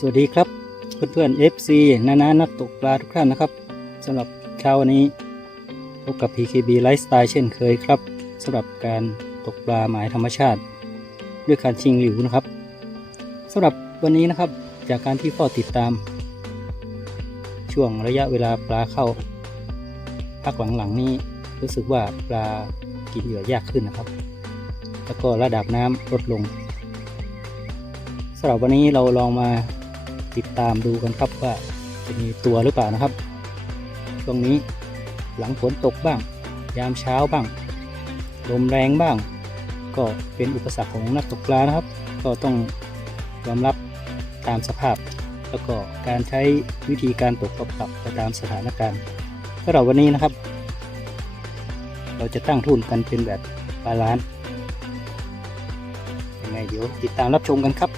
สวัสดีครับเพื่อนๆ FC นานานักตกปลาทุกท่านนะครับสำหรับเช้าวันนี้พบกับ PKB Lifestyle เช่นเคยครับสำหรับการตกปลาหมายธรรมชาติ ด้วยการชิงหลิวนะครับสำหรับวันนี้นะครับจากการที่เฝ้าติดตาม ช่วงระยะเวลาปลาเข้าพักหลังๆนี้รู้สึกว่าปลากินเหยื่อยากขึ้นนะครับ แล้วก็ระดับน้ำลดลงสำหรับวันนี้เราลองมา ติดตามดูกันครับว่าจะมีตัวหรือเปล่านะครับ ช่วงนี้หลังฝนตกบ้าง ยามเช้าบ้าง ลมแรงบ้าง ก็เป็นอุปสรรคของนักตกปลานะครับ ก็ต้องยอมรับตามสภาพ แล้วก็การใช้วิธีการตกก็ปรับไปตามสถานการณ์สำหรับวันนี้นะครับ เราจะตั้งทุนกันเป็นแบบบาลานซ์ยังไงเดี๋ยวติดตามรับชมกันครับ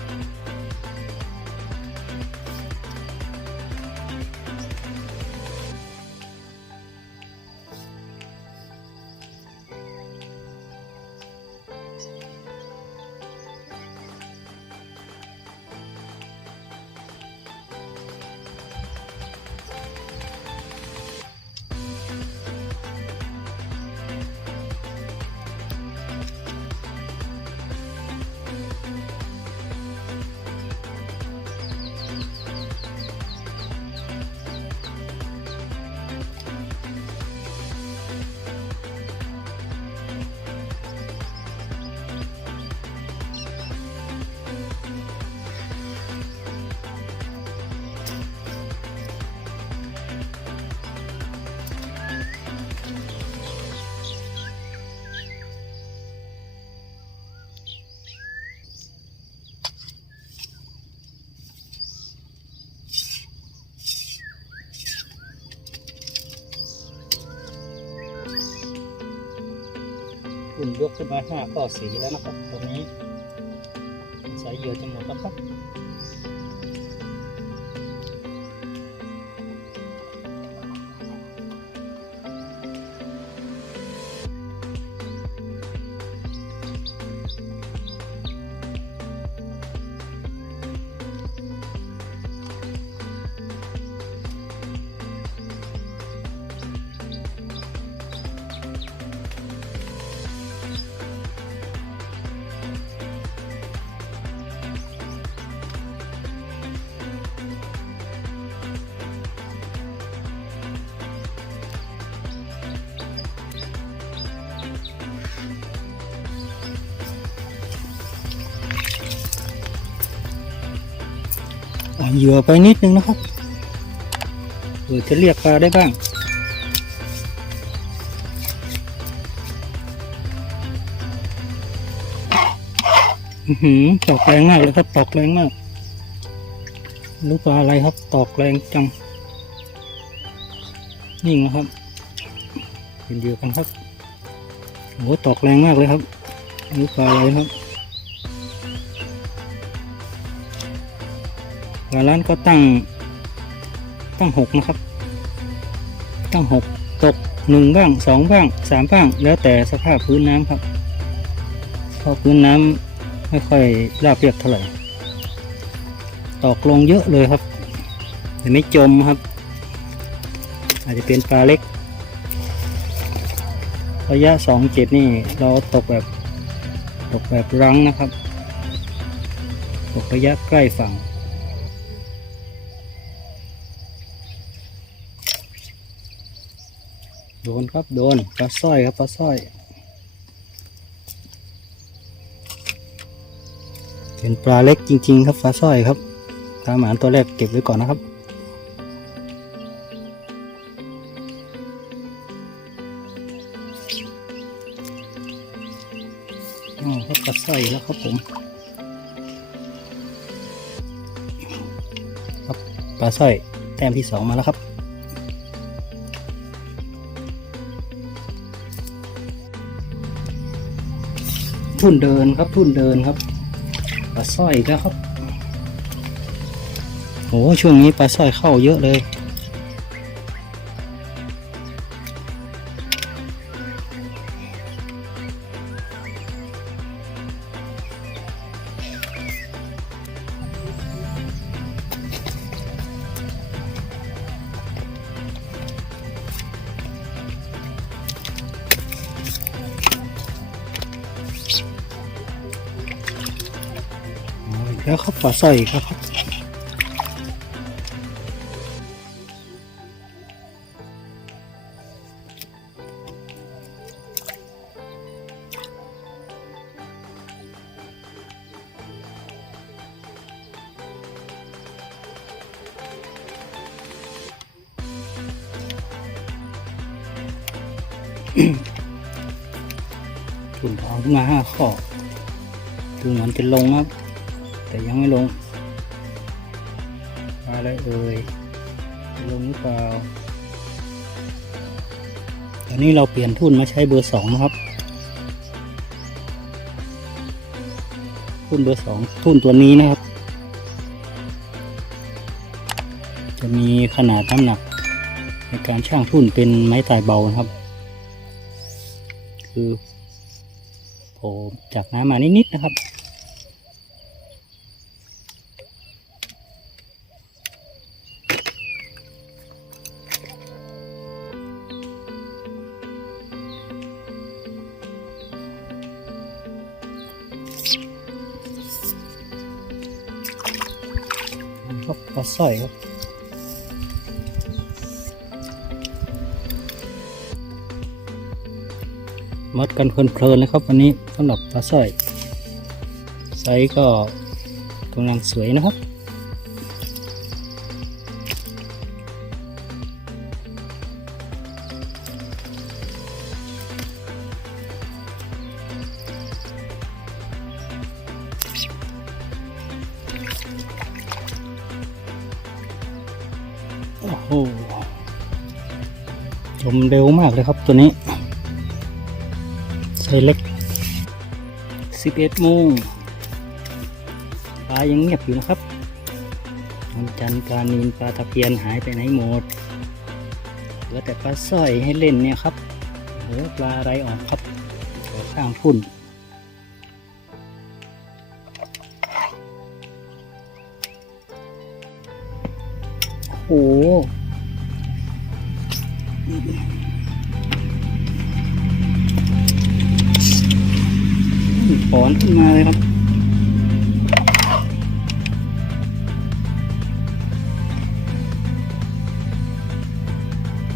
อุ่นยกขึ้นมาห้าข้อสีแล้วนะครับตรงนี้สายเหยื่อจะหมดแล้วครับ เหยื่อไปนิดนึงนะครับเผื่อจะเรียกปลาได้บ้างอือหือตอกแรงมากเลยครับตอกแรงมากรู้ปลาอะไรครับ ตอกแรงจังนิ่งนะครับเป็นเดียวกันครับโอ้ตอกแรงมากเลยครับรู้ปลาอะไรครับ ร้านก็ตั้ง ตั้งหกนะครับ ตั้งหกตกหนึ่งบ้างสองบ้างสามบ้าง แล้วแต่สภาพพื้นน้ำครับเพราะพื้นน้ำไม่ค่อยราบเรียบเท่าไหร่ตอกลงเยอะเลยครับ แต่ไม่จมครับ อาจจะเป็นปลาเล็ก ระยะสองเจ็ดนี่เราตกแบบตกแบบรั้งนะครับ ตกระยะใกล้ฝั่ง โดนครับโดนปลาสร้อยครับปลาสร้อย เป็นปลาเล็กจริง ๆ ครับปลาสร้อยครับตามหมานตัวแรกเก็บไว้ก่อนนะครับอ๋อครับปลาสร้อยแล้วครับผมครับปลาสร้อยแต้มที่สองมาแล้วครับ ทุ่นเดินครับทุ่นเดินครับปลาสร้อยแล้วครับโอ้ช่วงนี้ปลาสร้อยเข้าเยอะเลย แล้วครับปลาสร้อยอีกแล้วครับถุนเอาขึ้นมาห้าข้อดูเหมือนจะลงครับ ยังไม่ลง มาอะไรเอ่ยลงหรือเปล่าตอนนี้เราเปลี่ยนทุ่นมาใช้เบอร์สองนะครับ ทุ่นเบอร์สองทุ่นตัวนี้นะครับ จะมีขนาดน้ำหนัก ในการช่างทุ่นเป็นไม้ตายเบานะครับ คือโผล่จากน้ำมานิดๆนะครับ ลาสร้อยครับมัดกันเพลินๆเลยครับวันนี้สำหรับปลาสร้อยไซส์ก็กำลังสวยนะครับ มเร็วมากเลยครับตัวนี้ไซเล็ก 11โมงปลายังเงียบอยู่นะครับวันจันทร์ปลานีนปลาตะเพียนหายไปไหนหมดเหลือแต่ปลาสร้อยให้เล่นเนี่ยครับเหลือปลาไรออกครับตัวข้างพุ่นโอ้ มาเลยครับ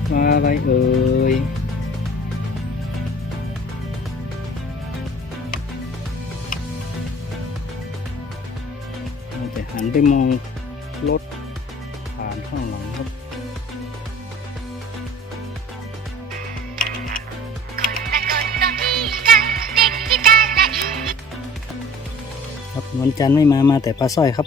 ปลาอะไรเอ่ยเราจะหันไปมองรถ วันจันทร์ไม่มามาแต่ปลาสร้อยครับ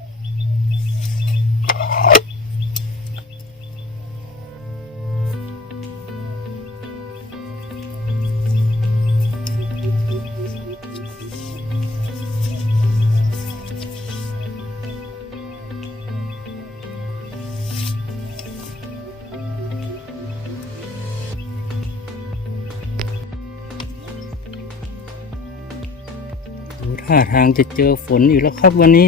ท่าทางจะเจอฝนอีกแล้วครับวันนี้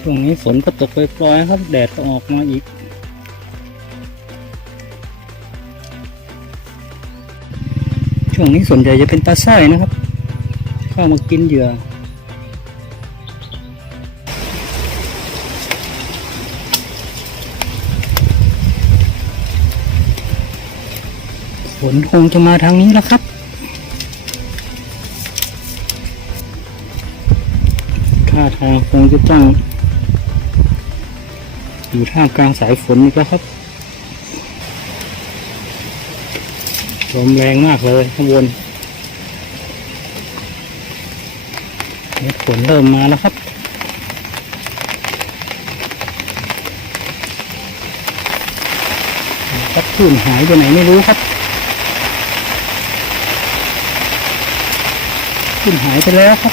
ช่วงนี้ฝนก็ตกปล่อยๆครับ แดดก็ออกมาอีก ช่วงนี้ส่วนใหญ่จะเป็นปลาสร้อยนะครับ เข้ามากินเหยื่อ ฝนคงจะมาทางนี้แล้วครับ ท่าทางคงจะต้องอยู่ท่ามกลางสายฝนอีกแล้วครับลมแรงมากเลยข้างบนฝนเริ่มมาแล้วครับครับคลื่นหายไปไหนไม่รู้ครับ คลื่นหายไปแล้วครับ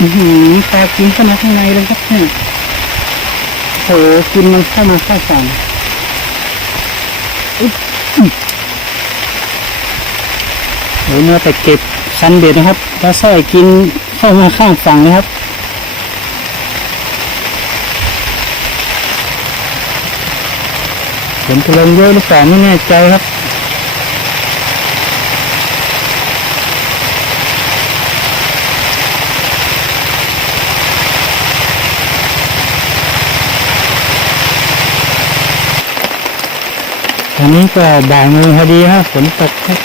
อือหือปลากินเข้ามาข้างในเลยครับเนี่ยโหกินมันเข้ามาข้าฝั่งอุ๊ยอุ๊ยโหเมื่อแต่เก็บคันเบ็ดนะครับปลาสร้อยกินเข้ามาข้างฝั่งนะครับฝนจะลงเยอะหรือเปล่าไม่แน่ใจครับ อนนี้ก็บ่ายโมงพอดีฮะฝนตกครับ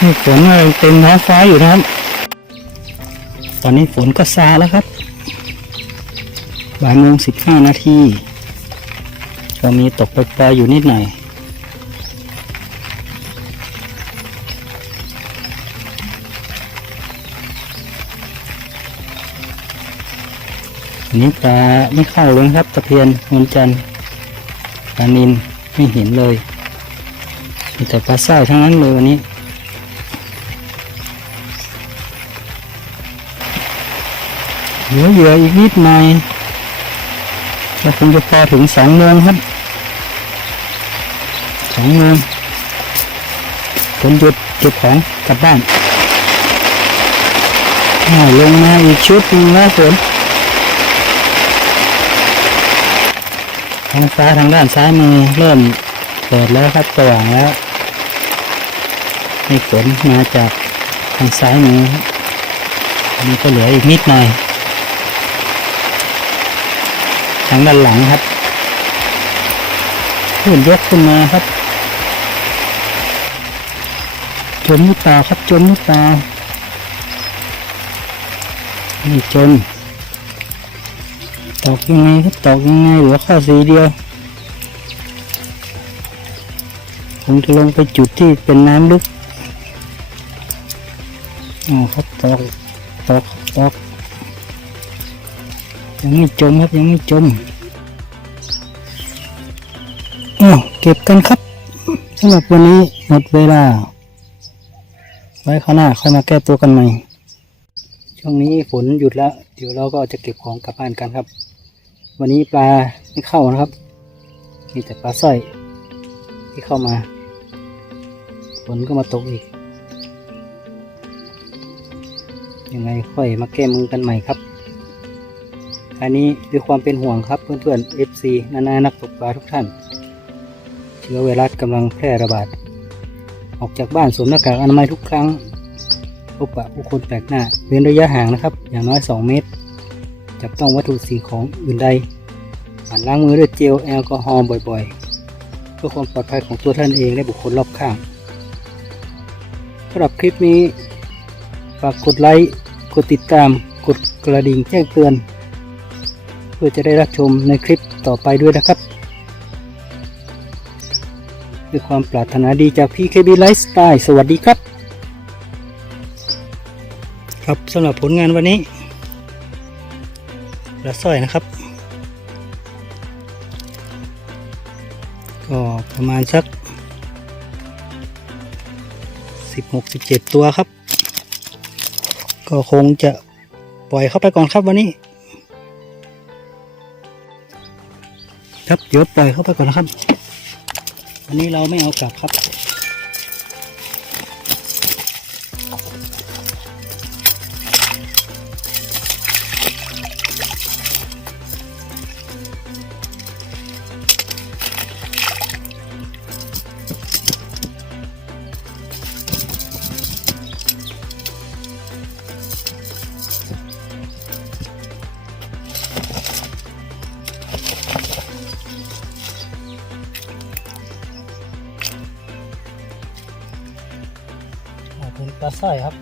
นี่ฝนอะไรเต็มท้องฟ้าอยู่นะครับ ตอนนี้ฝนก็ซาแล้วครับ บ่ายโมงสิบห้านาทีก็มีตกปล่อยๆอยู่นิดหน่อย นนี้ปลาไม่เข้าเลยครับตะเพียนนวลจันปลานินไม่เห็นเลยมีแต่ปลาเศร้าทั้งนั้นเลยวันนี้เหลือเหยื่ออีกนิดหน่อยก็คงจะพอถึงสองโมงครับสองโมงฝนหยุดเก็บของกลับบ้านลงมาอีกชุดนึงแล้วฝน ท้องฟ้าทางด้านซ้ายมือเริ่มเปิดแล้วครับสว่างแล้วนี่ฝนมาจากทางซ้ายมือครับอันนี้ก็เหลืออีกนิดหน่อยทางด้านหลังครับขึ้นยกขึ้นมาครับจมหรือเปล่าครับจมหรือเปล่านี่จม ตอกยังไงครับตอกยังไงเหลือข้อสีเดียว ผมจะลงไปจุดที่เป็นน้ำลึกอ๋อครับตอกตอกตอกยังไม่จมครับยังไม่จมอ้าวเก็บกันครับสำหรับวันนี้หมดเวลา ไว้ข้างหน้าค่อยมาแก้ตัวกันใหม่ช่วงนี้ฝนหยุดแล้ว เดี๋ยวเราก็จะเก็บของกลับบ้านกันครับ วันนี้ปลาไม่เข้านะครับ มีแต่ปลาสร้อยที่เข้ามาฝนก็มาตกอีก ยังไงค่อยมาแก้มือกันใหม่ครับ อันนี้ด้วยความเป็นห่วงครับเพื่อนๆ FC นานานักตกปลาทุกท่าน เชื้อไวรัสกำลังแพร่ระบาด ออกจากบ้านสวมหน้ากากอนามัยทุกครั้งพบปะผู้คนแปลกหน้าเว้นระยะห่างนะครับ อย่างน้อย 2 เมตร จับต้องวัตถุสิ่งของอื่นใดหมั่นล้างมือด้วยเจลแอลกอฮอล์บ่อยๆ เพื่อความปลอดภัยของตัวท่านเองและบุคคลรอบข้างสำหรับคลิปนี้ฝากกดไลค์กดติดตามกดกระดิ่งแจ้งเตือน เพื่อจะได้รับชมในคลิปต่อไปด้วยนะครับด้วยความปรารถนาดีจาก PKB Lifestyle สวัสดีครับ ครับสำหรับผลงานวันนี้ ปลาสร้อยนะครับ ก็ประมาณสัก 16 17 ตัวครับ ก็คงจะปล่อยเข้าไปก่อนครับวันนี้ ครับเดี๋ยวปล่อยเข้าไปก่อนนะครับ วันนี้เราไม่เอากลับครับ ใช่ครับ